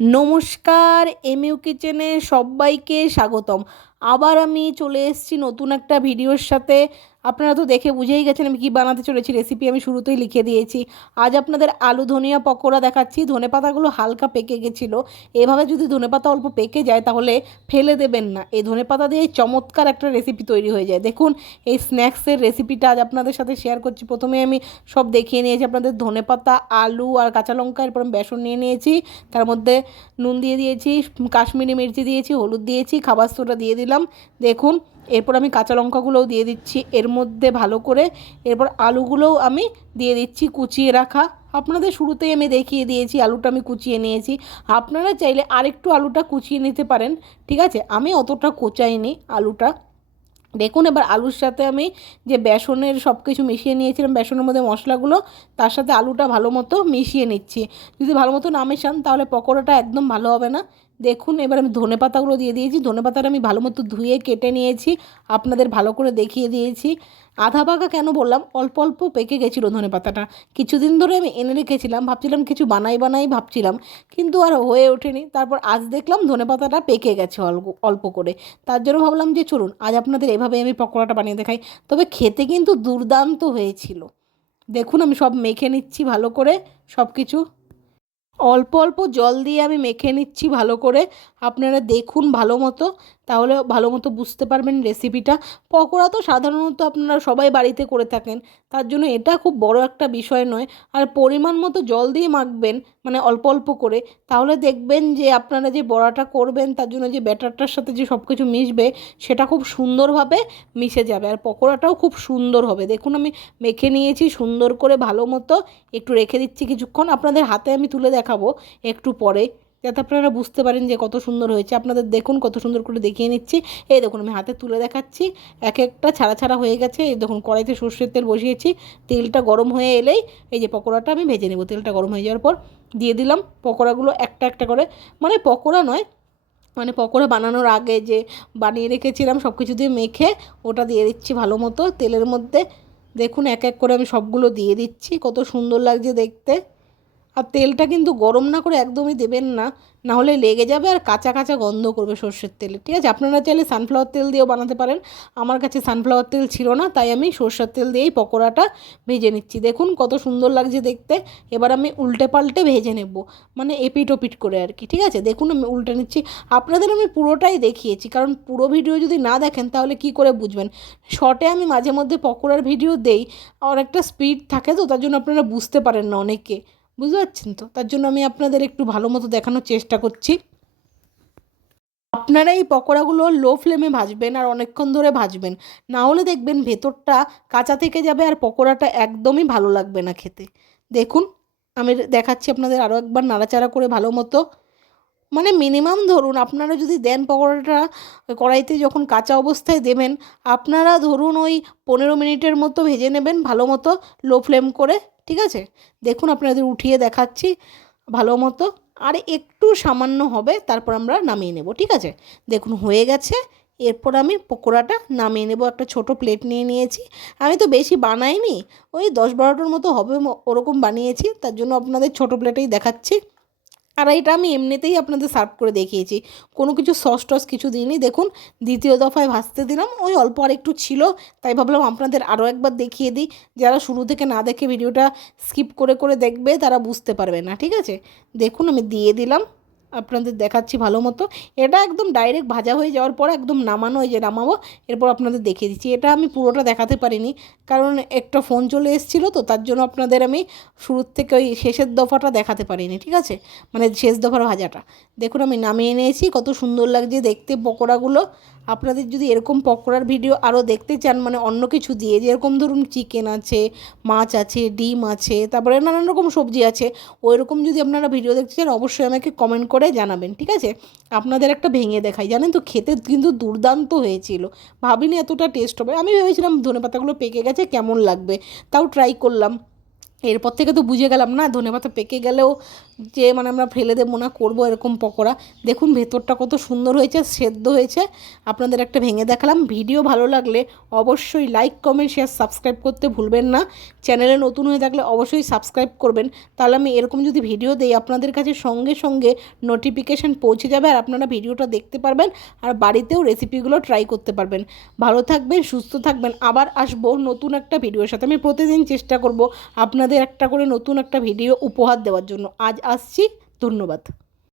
নমস্কার, এমইউ কিচেনে সবাইকে স্বাগতম। আবার আমি চলে এসেছি নতুন একটা ভিডিওর সাথে। আপনারা তো দেখে বুঝেই গেছেন আমি কী বানাতে চলেছি। রেসিপি আমি শুরুতেই লিখে দিয়েছি। আজ আপনাদের আলু ধনিয়া পকোড়া দেখাচ্ছি। ধনেপাতাগুলো হালকা পেকে গেছিলো। এভাবে যদি ধনেপাতা অল্প পেকে যায় তাহলে ফেলে দেবেন না। এই ধনেপাতা দিয়ে চমৎকার একটা রেসিপি তৈরি হয়ে যায়। দেখুন, এই স্ন্যাক্সের রেসিপিটা আজ আপনাদের সাথে শেয়ার করছি। প্রথমে আমি সব দেখিয়ে নিয়েছি আপনাদের, ধনেপাতা, আলু আর কাঁচা লঙ্কা, এরপর আমি বেসন নিয়ে নিয়েছি, তার মধ্যে নুন দিয়ে দিয়েছি, কাশ্মীরি মির্চি দিয়েছি, হলুদ দিয়েছি, খাবার সোডা দিয়ে দিলাম। দেখুন, এরপর আমি কাঁচা লঙ্কাগুলোও দিয়ে দিচ্ছি এর মধ্যে ভালো করে। এরপর আলুগুলোও আমি দিয়ে দিচ্ছি কুচিয়ে রাখা। আপনাদের শুরুতেই আমি দেখিয়ে দিয়েছি আলুটা আমি কুচিয়ে নিয়েছি। আপনারা চাইলে আরেকটু আলুটা কুচিয়ে নিতে পারেন, ঠিক আছে। আমি অতটা কোচাইনি আলুটা। দেখুন, এবার আলুর সাথে আমি যে বেসনের সব কিছু মিশিয়ে নিয়েছিলাম, বেসনের মধ্যে মশলাগুলো, তার সাথে আলুটা ভালো মতো মিশিয়ে নিচ্ছি। যদি ভালো মতো না মেশান তাহলে পকোড়াটা একদম ভালো হবে না। দেখুন, এবার আমি ধনেপাতাগুলো দিয়ে দিয়েছি। ধনেপাতাটা আমি ভালো মতো ধুয়ে কেটে নিয়েছি, আপনাদের ভালো করে দেখিয়ে দিয়েছি। আধা পাকা কেন বললাম, অল্প অল্প পেকে গেছিলো ধনেপাতাটা। কিছুদিন ধরে আমি এনে রেখেছিলাম, ভাবছিলাম কিছু বানাই বানাই ভাবছিলাম, কিন্তু আর হয়ে ওঠেনি। তারপর আজ দেখলাম ধনেপাতাটা পেকে গেছে অল্প অল্প করে। তার জন্য ভাবলাম যে চলুন আজ আপনাদের এভাবে আমি পকোড়াটা বানিয়ে দেখাই। তবে খেতে কিন্তু দুর্দান্ত হয়েছিল। দেখুন, আমি সব মেখে নিচ্ছি ভালো করে সব কিছু। অল্প অল্প জল দিয়ে আমি মেখে নিচ্ছি ভালো করে। আপনারা দেখুন ভালো মতো, তাহলে ভালো মতো বুঝতে পারবেন রেসিপিটা। পকোড়া তো সাধারণত আপনারা সবাই বাড়িতে করে থাকেন, তার জন্য এটা খুব বড় একটা বিষয় নয়। আর পরিমাণ মতো জল দিয়ে মাখবেন, মানে অল্প অল্প করে, তাহলে দেখবেন যে আপনারা যে বড়াটা করবেন তার জন্য যে ব্যাটারটার সাথে যে সব কিছু মিশবে সেটা খুব সুন্দরভাবে মিশে যাবে, আর পকোড়াটাও খুব সুন্দর হবে। দেখুন, আমি মেখে নিয়েছি সুন্দর করে ভালো মতো। একটু রেখে দিচ্ছি কিছুক্ষণ, আপনাদের হাতে আমি তুলে দেখাবো একটু পরে, যাতে আপনারা বুঝতে পারেন যে কত সুন্দর হয়েছে। আপনাদের দেখুন কত সুন্দর করে দেখিয়ে নিচ্ছি। এই দেখুন, আমি হাতে তুলে দেখাচ্ছি। এক একটা ছাড়া ছাড়া হয়ে গেছে। এই দেখুন, কড়াইতে সর্ষের তেল বসিয়েছি। তেলটা গরম হয়ে এলেই এই যে পকোড়াটা আমি ভেজে নেব। তেলটা গরম হয়ে যাওয়ার পর দিয়ে দিলাম পকোড়াগুলো একটা একটা করে। মানে পকোড়া নয়, মানে পকোড়া বানানোর আগে যে বানিয়ে রেখেছিলাম সব কিছু দিয়ে মেখে, ওটা দিয়ে দিচ্ছি ভালো মতো তেলের মধ্যে। দেখুন, এক এক করে আমি সবগুলো দিয়ে দিচ্ছি। কত সুন্দর লাগছে দেখতে। আর তেলটা কিন্তু গরম না করে একদমই দেবেন না, না হলে লেগে যাবে আর কাঁচা কাঁচা গন্ধ করবে সর্ষের তেলে, ঠিক আছে। আপনারা চাইলে সানফ্লাওয়ার তেল দিয়েও বানাতে পারেন। আমার কাছে সানফ্লাওয়ার তেল ছিল না, তাই আমি সর্ষের তেল দিয়েই পকোড়াটা ভেজে নিচ্ছি। দেখুন কত সুন্দর লাগছে দেখতে। এবার আমি উল্টে পাল্টে ভেজে নেব, মানে এপিট ওপিট করে আর কি, ঠিক আছে। দেখুন, আমি উল্টে নিচ্ছি। আপনাদের আমি পুরোটাই দেখিয়েছি, কারণ পুরো ভিডিও যদি না দেখেন তাহলে কি করে বুঝবেন। শর্টে আমি মাঝে মধ্যে পকোড়ার ভিডিও দেই, আর একটা স্পিড থাকে তো, তার জন্য আপনারা বুঝতে পারেন না অনেকে, বুঝতে পারছেন তো। তার জন্য আমি আপনাদের একটু ভালো মতো দেখানোর চেষ্টা করছি। আপনারা এই পকোড়াগুলো লো ফ্লেমে ভাজবেন আর অনেকক্ষণ ধরে ভাজবেন, না হলে দেখবেন ভেতরটা কাঁচা থেকে যাবে আর পকোড়াটা একদমই ভালো লাগবে না খেতে। দেখুন, আমি দেখাচ্ছি আপনাদের আরও একবার নাড়াচাড়া করে ভালো মতো। মানে মিনিমাম ধরুন, আপনারা যদি দেন পকোড়াটা কড়াইতে যখন কাঁচা অবস্থায় দেবেন, আপনারা ধরুন ওই 15 মিনিটের মতো ভেজে নেবেন ভালো মতো, লো ফ্লেম করে, ঠিক আছে। দেখুন, আপনাদের উঠিয়ে দেখাচ্ছি ভালো মতো। আর একটু সামান্য হবে, তারপর আমরা নামিয়ে নেব, ঠিক আছে। দেখুন হয়ে গেছে। এরপর আমি পকোড়াটা নামিয়ে নেব। একটা ছোট প্লেট নিয়ে নিয়েছি। আমি তো বেশি বানাইনি, ওই 10-12টার মতো হবে ওরকম বানিয়েছি, তার জন্য আপনাদের ছোট প্লেটেই দেখাচ্ছি। আর এটা আমি এমনিতেই আপনাদের সার্ভ করে দেখিয়েছি, কোনো কিছু সস টস কিছু দিইনি। দেখুন, দ্বিতীয় দফায় ভাজতে দিলাম, ওই অল্প আর একটু ছিল, তাই ভাবলাম আপনাদের আরও একবার দেখিয়ে দিই। যারা শুরু থেকে না দেখে ভিডিওটা স্কিপ করে করে দেখবে তারা বুঝতে পারবে না, ঠিক আছে। দেখুন, আমি দিয়ে দিলাম, আপনাদের দেখাচ্ছি ভালো মতো। এটা একদম ডাইরেক্ট ভাজা হয়ে যাওয়ার পর একদম নামানো, এই যে নামাবো, এরপর আপনাদের দেখিয়ে দিচ্ছি। এটা আমি পুরোটা দেখাতে পারিনি, কারণ একটা ফোন চলে এসেছিলো তো, তার জন্য আপনাদের আমি শুরুর থেকে ওই শেষের দফাটা দেখাতে পারিনি, ঠিক আছে, মানে শেষ দফার ভাজাটা। দেখুন, আমি নামিয়ে নিয়েছি। কত সুন্দর লাগছে দেখতে পকোড়াগুলো। আপনাদের যদি এরকম পকোড়ার ভিডিও আরও দেখতে চান, মানে অন্য কিছু দিয়ে, যেরকম ধরুন চিকেন আছে, মাছ আছে, ডিম আছে, তারপরে নানান রকম সবজি আছে, ওই রকম যদি আপনারা ভিডিও দেখতে চান অবশ্যই আমাকে কমেন্ট করে জানাবেন, ঠিক আছে। আপনাদের একটা ভেঙে দেখাই, জানেন তো খেতে কিন্তু দুর্দান্ত হয়েছিল। ভাবিনি এতটা টেস্ট হবে। আমি ভেবেছিলাম ধনেপাতাগুলো পেকে গেছে, কেমন লাগবে, তাও ট্রাই করলাম। এরপর থেকে তো বুঝে গেলাম না, ধনেপাতা পেকে গেলেও যে মানে আমরা ফেলে দেবো না, করবো এরকম পকোড়া। দেখুন ভেতরটা কত সুন্দর হয়েছে, সেদ্ধ হয়েছে। আপনাদের একটা ভেঙে দেখালাম। ভিডিও ভালো লাগলে অবশ্যই লাইক, কমেন্ট, শেয়ার, সাবস্ক্রাইব করতে ভুলবেন না। চ্যানেলে নতুন হয়ে থাকলে অবশ্যই সাবস্ক্রাইব করবেন, তাহলে আমি এরকম যদি ভিডিও দিই আপনাদের কাছে সঙ্গে সঙ্গে নোটিফিকেশান পৌঁছে যাবে, আর আপনারা ভিডিওটা দেখতে পারবেন আর বাড়িতেও রেসিপিগুলো ট্রাই করতে পারবেন। ভালো থাকবেন, সুস্থ থাকবেন। আবার আসবো নতুন একটা ভিডিওর সাথে। আমি প্রতিদিন চেষ্টা করব আপনাদের একটা করে নতুন একটা ভিডিও উপহার দেওয়ার জন্য। আজ আসছি, ধন্যবাদ।